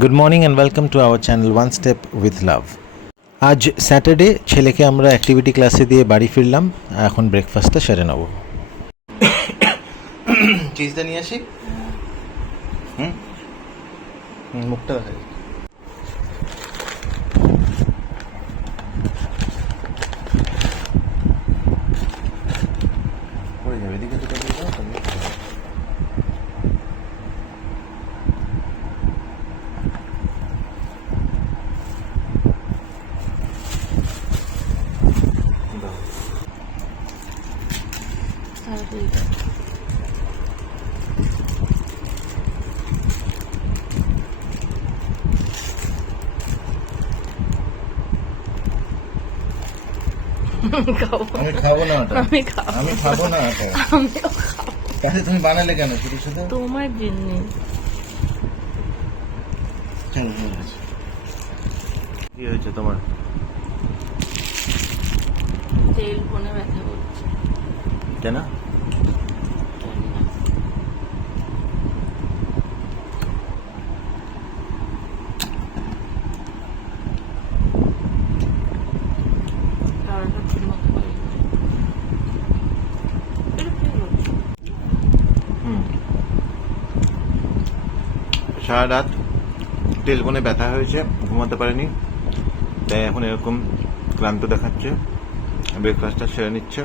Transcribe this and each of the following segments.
Good morning and welcome to our channel one step with love. আজ Saturday, ছেলেকে আমরা activity ক্লাসে দিয়ে বাড়ি ফিরলাম। এখন ব্রেকফাস্টটা সেরে নেব। চিজটা নিয়ে আসি। মুখটা দেখা যায়। পড়ে যাবে, এদিকে দুটো দিয়ে দাও। আমি খাবো না ওটা, আমি খাবো না ওটা। তাহলে তুমি বানালে কেন শুধু শুধু? তোমার জন্য। কি হয়েছে তোমার? তেল বনে ব্যথা করছে। কেন? সারা রাত টেলবনে ব্যথা হয়েছে, ঘুমাতে পারেনি, তাই এখন এরকম ক্লান্ত দেখাচ্ছে। ব্রেকফাস্টটা সেরে নিচ্ছে,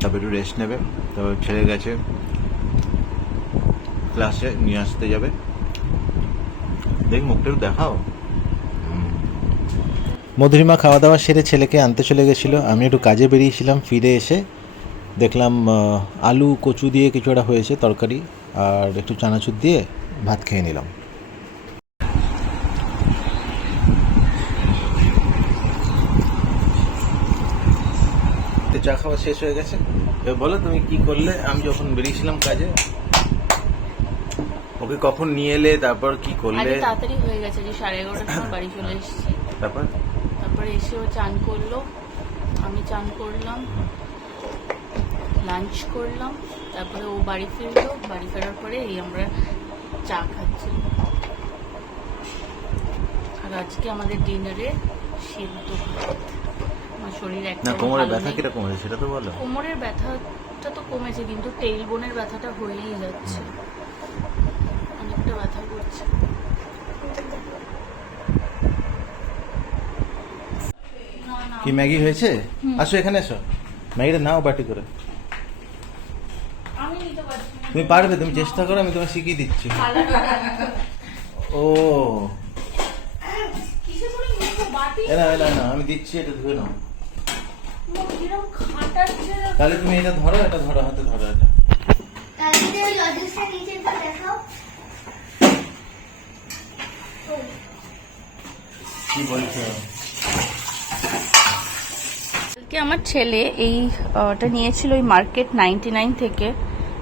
তারপর একটু রেস্ট নেবে। তারপর ছেড়ে গেছে ক্লাসে, নিয়ে আসতে যাবে। দেখ, মুখটা একটু দেখাও। মধুরিমা খাওয়া দাওয়া সেরে ছেলেকে আনতে চলে গেছিলো। আমি একটু কাজে বেরিয়েছিলাম। ফিরে এসে দেখলাম আলু কচু দিয়ে কিছু একটা হয়েছে তরকারি, আর একটু চানাচুর দিয়ে ভাত খেয়ে নিলাম। চা খাওয়া শেষ হয়ে গেছে। এবার বলো তুমি কি করলে আমি যখন বেরিয়েছিলাম কাজে? ওকে কখন নিয়ে এলে, তারপর কি করলে? তাড়াতাড়ি হয়ে গেছে, যে 11:30টার সময় বাড়ি চলে এসেছি। তারপরে এসে ও চান করলো, আমি চান করলাম, লাঞ্চ করলাম, তারপরে ও বাড়ি ফিরলো। বাড়ি ফেরার পরে এই আমরা চা খাচ্ছি। আর আজকে আমাদের ডিনারে সিদ্ধ ভাত। আমার শরীরে একটা কোমরের ব্যথা কিরকম হয়েছে সেটা তো বলো। কোমরের ব্যথাটা তো কমেছে, কিন্তু টেইলবোনের ব্যথাটা হয়েই যাচ্ছে, অনেকটা ব্যথা করছে। কি ম্যাগি হয়েছে? আসো এখানে এসো, ম্যাগিটা নাও বাটি করে। তুমি পারবে, তুমি চেষ্টা করো, আমি তোমায় শিখিয়ে দিচ্ছি। ও এনা এনা না, আমি দিচ্ছি, এটা ধুয়ে নাও। তাহলে তুমি এটা ধরো, এটা ধরো, হাতে ধরো এটা। কি বলছো? আমার ছেলে এইটা নিয়েছিল ওই মার্কেট 99 থেকে।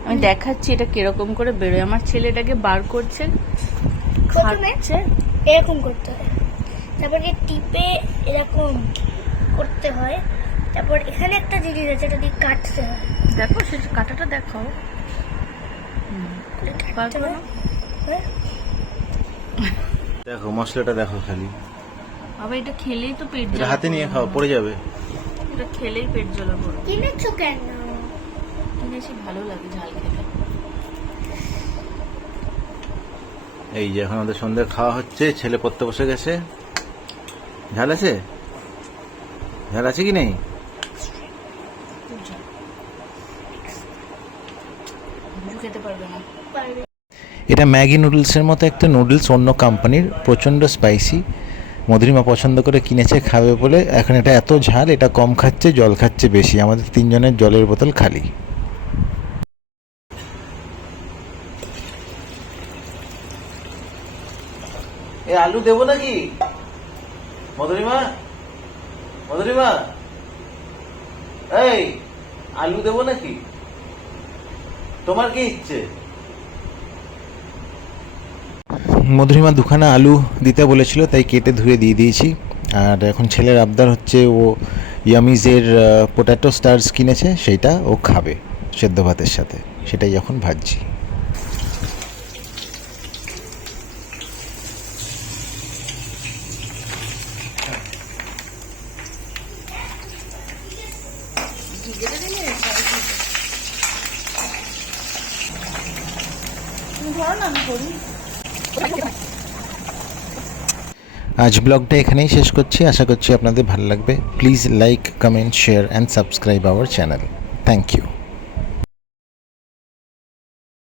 আমি দেখাচ্ছি এটা কিরকম করে বেরোয়। আমার ছেলেটাকে বার করছে, খাচ্ছে। এরকম করতে হয়, তারপরে টিপে এরকম করতে হয়, তারপর এখানে একটা জিনিস আছে, এটা দিয়ে কাটতে হয়। দেখো সে কাটাটা দেখাও। বার করো। দেখো মশলাটা দেখো খালি। আবার এটা খেলেই তো পেট এটা জ্বালা হাতে নিয়ে করবে। খাও, পড়ে যাবে। এটা খেলেই পেট জ্বালা করবে। কিনেছো কেন? কিনেছি, ভালো লাগে ঝাল খেতে। এই যে এখন আমাদের সন্ধ্যে খাওয়া হচ্ছে, ছেলে পড়তে বসে গেছে। ঝাল আছে? ঝাল আছে কি নেই? খুব ঝাল, খেতে পারবে না। এটা ম্যাগি নুডলসের মতো একটা নুডলস, অন্য কোম্পানির, প্রচণ্ড স্পাইসি। মধুরিমা পছন্দ করে কিনেছে, খাবে বলে। এখন এটা এত ঝাল, এটা কম খাচ্ছে, জল খাচ্ছে বেশি। আমাদের তিনজনের জলের বোতল খালি। এ আলু দেবো নাকি মধুরিমা? মধুরিমা, এই আলু দেবো নাকি? তোমার কি ইচ্ছে? মধুরিমা দুখানা আলু দিতে বলেছিল, তাই কেটে ধুয়ে দিয়ে দিয়েছি। আর এখন ছেলের আবদার হচ্ছে, ও ইয়ামিজের পোট্যাটো স্টার্স কিনেছে, সেইটা ও খাবে সেদ্ধ ভাতের সাথে। সেটাই এখন ভাজছি। ভিজে দিলে তুমি ধরো না, আমি করি। আজ ব্লগটা এখানেই শেষ করছি, আশা করছি আপনাদের ভালো লাগবে। Please like, comment, share and subscribe our channel. Thank you.